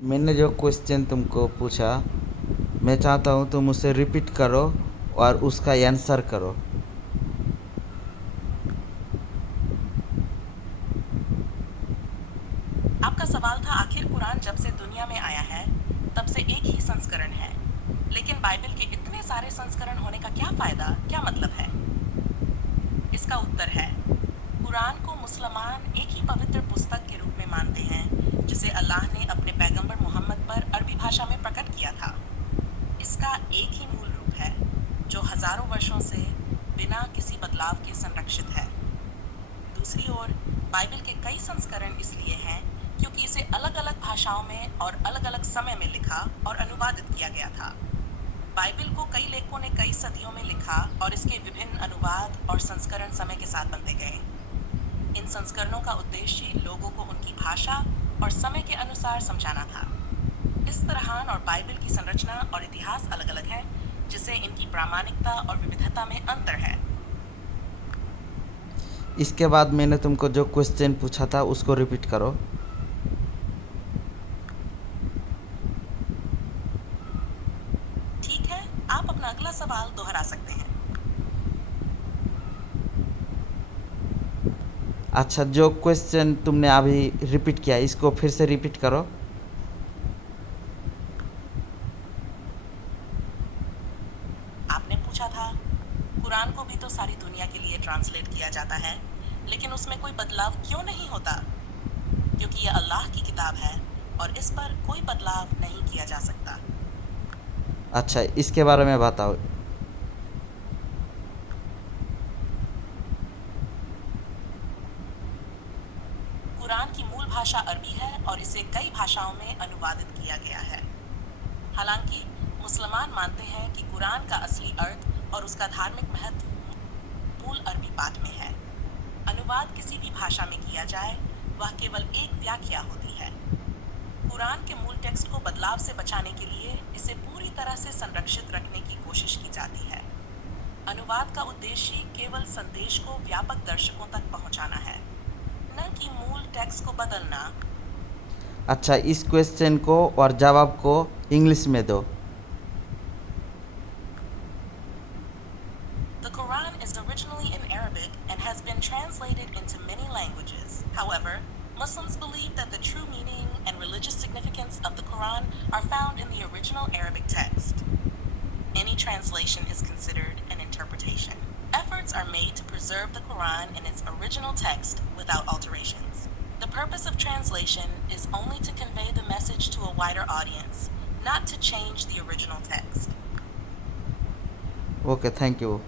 मैंने जो क्वेश्चन तुमको पूछा, मैं चाहता हूँ तुम उसे रिपीट करो और उसका आंसर करो। आपका सवाल था आखिर कुरान जब से दुनिया में आया है तब से एक ही संस्करण है, लेकिन बाइबल के इतने सारे संस्करण होने का क्या फायदा, क्या मतलब है? इसका उत्तर है, कुरान को मुसलमान एक ही पवित्र पुस्तक के रूप में मानते हैं जिसे अल्लाह ने अपने पैगंबर मोहम्मद पर अरबी भाषा में प्रकट किया था। इसका एक ही मूल रूप है जो हजारों वर्षों से बिना किसी बदलाव के संरक्षित है। दूसरी ओर बाइबल के कई संस्करण इसलिए हैं क्योंकि इसे अलग अलग भाषाओं में और अलग अलग समय में लिखा और अनुवादित किया गया था। बाइबल को कई लेखकों ने कई सदियों में लिखा और इसके विभिन्न अनुवाद और संस्करण समय के साथ बनते गए। इन संस्करणों का उद्देश्य लोगों को उनकी भाषा और समय के अनुसार समझाना था। इस तरह और बाइबल की संरचना और इतिहास अलग अलग है, जिससे इनकी प्रामाणिकता और विविधता में अंतर है। इसके बाद मैंने तुमको जो क्वेश्चन पूछा था उसको रिपीट करो। ठीक है, आप अपना अगला सवाल दोहरा सकते हैं। अच्छा, जो क्वेश्चन तुमने अभी रिपीट किया इसको फिर से रिपीट करो। आपने पूछा था, कुरान को भी तो सारी दुनिया के लिए ट्रांसलेट किया जाता है, लेकिन उसमें कोई बदलाव क्यों नहीं होता? क्योंकि यह अल्लाह की किताब है और इस पर कोई बदलाव नहीं किया जा सकता। अच्छा, इसके बारे में बताओ। कुरान की मूल भाषा अरबी है और इसे कई भाषाओं में अनुवादित किया गया है। हालांकि मुसलमान मानते हैं कि कुरान का असली अर्थ और उसका धार्मिक महत्व मूल अरबी पाठ में है। अनुवाद किसी भी भाषा में किया जाए, वह केवल एक व्याख्या होती है। कुरान के मूल टेक्स्ट को बदलाव से बचाने के लिए इसे पूरी तरह से संरक्षित रखने की कोशिश की जाती है। अनुवाद का उद्देश्य केवल संदेश को व्यापक दर्शकों तक पहुंचाना है, न कि मूल टेक्स्ट को बदलना। अच्छा, इस क्वेश्चन को और जवाब को इंग्लिश में दो। The Quran is originally in Arabic and has been translated into many languages. However, Muslims believe that the true meaning and religious significance of the Quran are found in the original Arabic text. Any translation is considered an interpretation. Efforts are made to preserve the Quran in its original text without alterations. The purpose of translation is only to convey the message to a wider audience, not to change the original text. Okay, thank you.